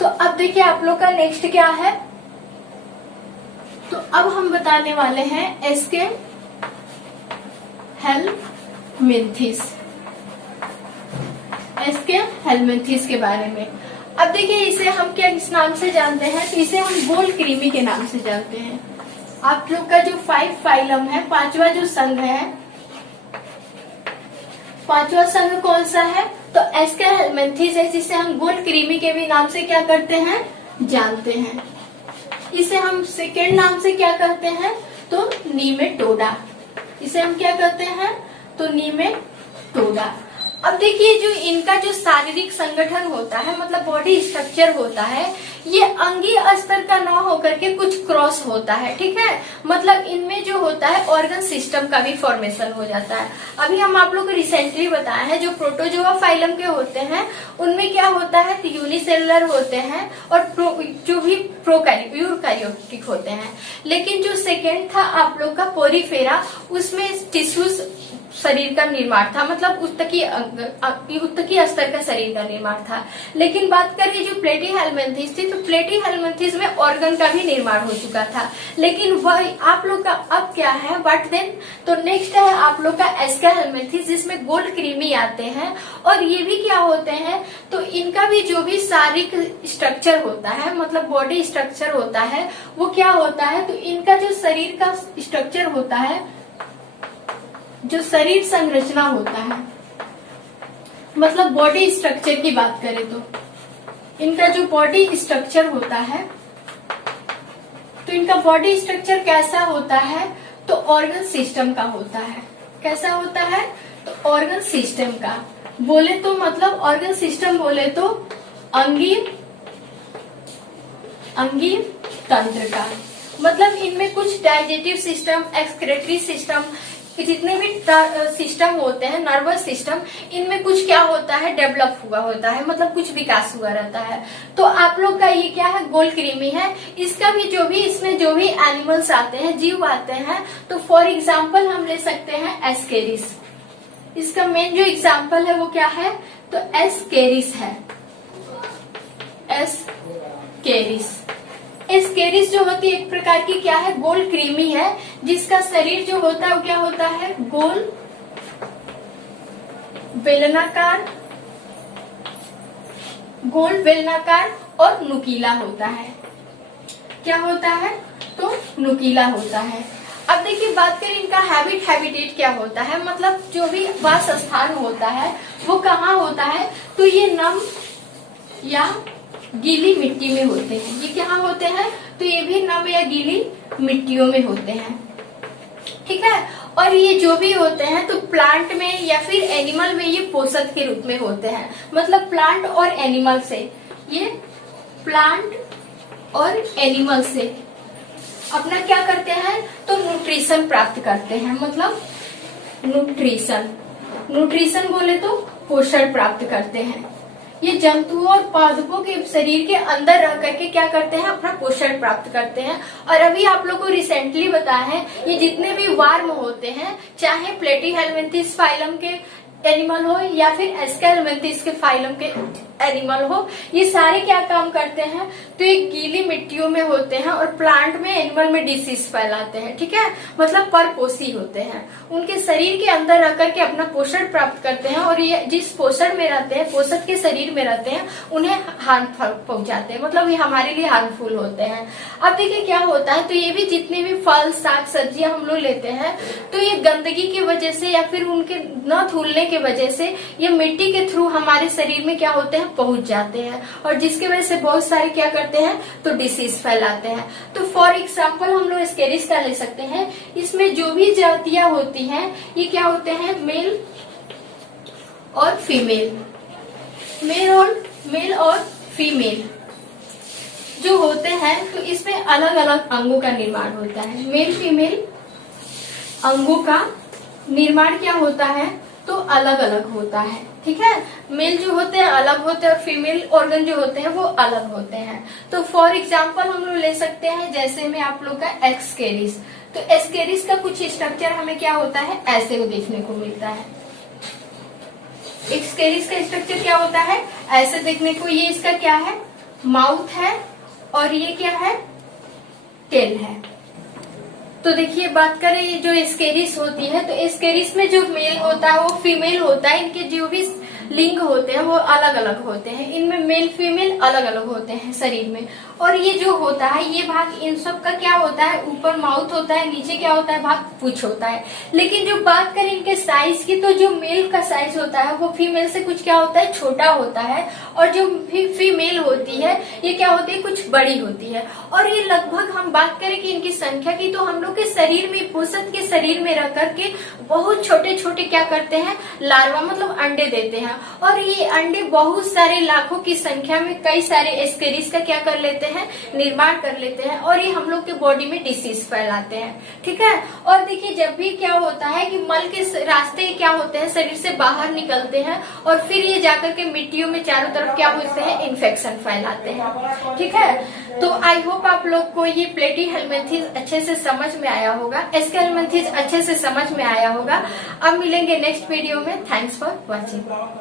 तो अब देखिए आप लोग का नेक्स्ट क्या है, तो अब हम बताने वाले हैं एसके हेलमिंथिस, एसके हेलमिंथिस के बारे में। अब देखिए इसे हम क्या इस नाम से जानते हैं, तो इसे हम गोल्ड कृमि के नाम से जानते हैं। आप लोग का जो 5 फाइलम है, पांचवा जो संघ है, पांचवा संघ कौन सा है, तो एसके हेलमिंथिस है, जिसे हम गोल्ड कृमि के भी नाम से क्या करते हैं, जानते हैं। इसे हम सेकेंड नाम से क्या कहते हैं, तो नीमेटोडा, इसे हम क्या कहते हैं, तो नीमेटोडा। अब देखिए जो इनका जो शारीरिक संगठन होता है, मतलब बॉडी स्ट्रक्चर होता है, ये अंगीय स्तर का ना होकर के कुछ क्रॉस होता है, ठीक है। मतलब इनमें जो होता है ऑर्गन सिस्टम का भी फॉर्मेशन हो जाता है। अभी हम आप लोग को रिसेंटली बताए हैं जो प्रोटोजोआ फाइलम के होते हैं उनमें क्या होता है, तो यूनिसेलुलर होते हैं और जो भी यूकैरियोटिक होते हैं। लेकिन जो सेकेंड था आप लोग का पोरीफेरा, उसमें टिश्यूज शरीर का निर्माण था, मतलब उत्तकीय स्तर का शरीर का निर्माण था। लेकिन बात करें जो प्लेटीहेलमिंथिस थी, तो प्लेटीहेलमिंथिस में ऑर्गन का भी निर्माण हो चुका था। लेकिन वह आप लोग का अब क्या है, व्हाट देन, तो नेक्स्ट है आप लोग का एसके हेलमिंथिस, जिसमें गोल्ड कृमि आते हैं। और ये भी क्या होते हैं, तो इनका भी जो भी शारीरिक स्ट्रक्चर होता है, मतलब बॉडी स्ट्रक्चर होता है, वो क्या होता है, तो इनका जो शरीर का स्ट्रक्चर होता है, जो शरीर संरचना होता है, मतलब बॉडी स्ट्रक्चर की बात करें तो इनका जो बॉडी स्ट्रक्चर होता है, तो इनका बॉडी स्ट्रक्चर कैसा होता है, तो ऑर्गन सिस्टम का होता है। कैसा होता है, तो ऑर्गन सिस्टम का बोले तो, मतलब ऑर्गन सिस्टम बोले तो अंगीय तंत्र का, मतलब इनमें कुछ डाइजेस्टिव सिस्टम, एक्सक्रेटरी सिस्टम, जितने भी सिस्टम होते हैं, नर्वस सिस्टम, इनमें कुछ क्या होता है, डेवलप हुआ होता है, मतलब कुछ विकास हुआ रहता है। तो आप लोग का ये क्या है, गोल्ड कृमि है। इसका भी जो भी इसमें जो भी एनिमल्स आते हैं, जीव आते हैं, तो फॉर एग्जाम्पल हम ले सकते हैं एस्केरिस। इसका मेन जो एग्जाम्पल है वो क्या है, तो एस्केरिस है। एस्केरिस, एस्केरिस जो होती है एक प्रकार की क्या है, गोल्ड कृमि है, जिसका शरीर जो होता है वो क्या होता है, गोल बेलनाकार और नुकीला होता है। क्या होता है, तो नुकीला होता है। अब देखिए बात करें इनका हैबिटेट क्या होता है, मतलब जो भी वास स्थान होता है वो कहाँ होता है, तो ये नम या गीली मिट्टी में होते हैं। ये कहाँ होते हैं, तो ये भी नम या गीली मिट्टियों में होते हैं, ठीक है। और ये जो भी होते हैं तो प्लांट में या फिर एनिमल में ये पोषक के रूप में होते हैं। मतलब प्लांट और एनिमल से, ये प्लांट और एनिमल से अपना क्या करते हैं, तो न्यूट्रिशन प्राप्त करते हैं। मतलब न्यूट्रिशन बोले तो पोषण प्राप्त करते हैं। ये जंतुओं और पादपों के शरीर के अंदर रह करके क्या करते हैं, अपना पोषण प्राप्त करते हैं। और अभी आप लोगों को रिसेंटली बताया है, ये जितने भी वार्म होते हैं, चाहे प्लेटीहेलमिंथिस फाइलम के एनिमल हो या फिर एसके हेलमिंथिस के फाइलम के एनिमल हो, ये सारे क्या काम करते हैं, तो ये गीली मिट्टियों में होते हैं और प्लांट में, एनिमल में डिसीज फैलाते हैं, ठीक है। मतलब परपोषी होते हैं, उनके शरीर के अंदर रह करके अपना पोषण प्राप्त करते हैं। और ये जिस पोषण में रहते हैं, पोषक के शरीर में रहते हैं, उन्हें हार्म पहुंचाते हैं, मतलब ये हमारे लिए हार्मफुल होते हैं। अब देखिए क्या होता है, तो ये भी जितने भी फल, साग, सब्जियां हम लोग लेते हैं, तो ये गंदगी की वजह से या फिर उनके न धुलने की वजह से ये मिट्टी के थ्रू हमारे शरीर में क्या होते हैं, पहुंच जाते हैं। और जिसकी वजह से बहुत सारे क्या करते हैं, तो डिसीज फैलाते हैं। तो फॉर एग्जाम्पल हम लोग एस्केरिस का ले सकते हैं। इसमें जो भी जातियां होती हैं, ये क्या होते हैं, मेल और फीमेल, मेल और फीमेल जो होते हैं, तो इसमें अलग अलग अंगों का निर्माण होता है। मेल फीमेल अंगों का निर्माण क्या होता है, तो अलग अलग होता है, ठीक है। मेल जो होते हैं अलग होते हैं और फीमेल ऑर्गन जो होते हैं वो अलग होते हैं। तो फॉर एग्जांपल हम लोग ले सकते हैं, जैसे में आप लोग का एस्केरिस। तो एस्केरिस का कुछ स्ट्रक्चर हमें क्या होता है, ऐसे को देखने को मिलता है। एस्केरिस का स्ट्रक्चर क्या होता है, ऐसे देखने को, ये इसका क्या है, माउथ है और ये क्या है, टेल है। तो देखिए बात करें ये जो स्केरिस होती है, तो स्केरिस में जो मेल होता है वो फीमेल होता है। इनके जो भी लिंग होते हैं वो अलग अलग होते हैं। इनमें मेल फीमेल अलग अलग होते हैं शरीर में। और ये जो होता है ये भाग इन सब का क्या होता है, ऊपर माउथ होता है, नीचे क्या होता है, भाग पूंछ होता है। लेकिन जो बात करें इनके साइज की, तो जो मेल का साइज होता है वो फीमेल से कुछ क्या होता है, छोटा होता है। और जो फीमेल होती है ये क्या होती है, कुछ बड़ी होती है। और ये लगभग हम बात करें कि इनकी संख्या की, तो हम लोग के शरीर में, पुरुष के शरीर में रह करके बहुत छोटे छोटे क्या करते हैं, लार्वा मतलब अंडे देते हैं। और ये अंडे बहुत सारे लाखों की संख्या में कई सारे स्केरिस का क्या कर लेते हैं, निर्माण कर लेते हैं। और ये हम लोग के बॉडी में डिसीज फैलाते हैं। ठीक है। और देखिए जब भी क्या होता है कि मल के रास्ते क्या होते हैं, शरीर से बाहर निकलते हैं और फिर ये जाकर के मिट्टियों में चारों तरफ क्या होते हैं, इन्फेक्शन फैलाते हैं। ठीक है। तो आई होप आप लोग को ये प्लेटी हेलमिंथेस अच्छे से समझ में आया होगा, एस्केलमेंथिस अच्छे से समझ में आया होगा। अब मिलेंगे नेक्स्ट वीडियो में। Thanks for watching.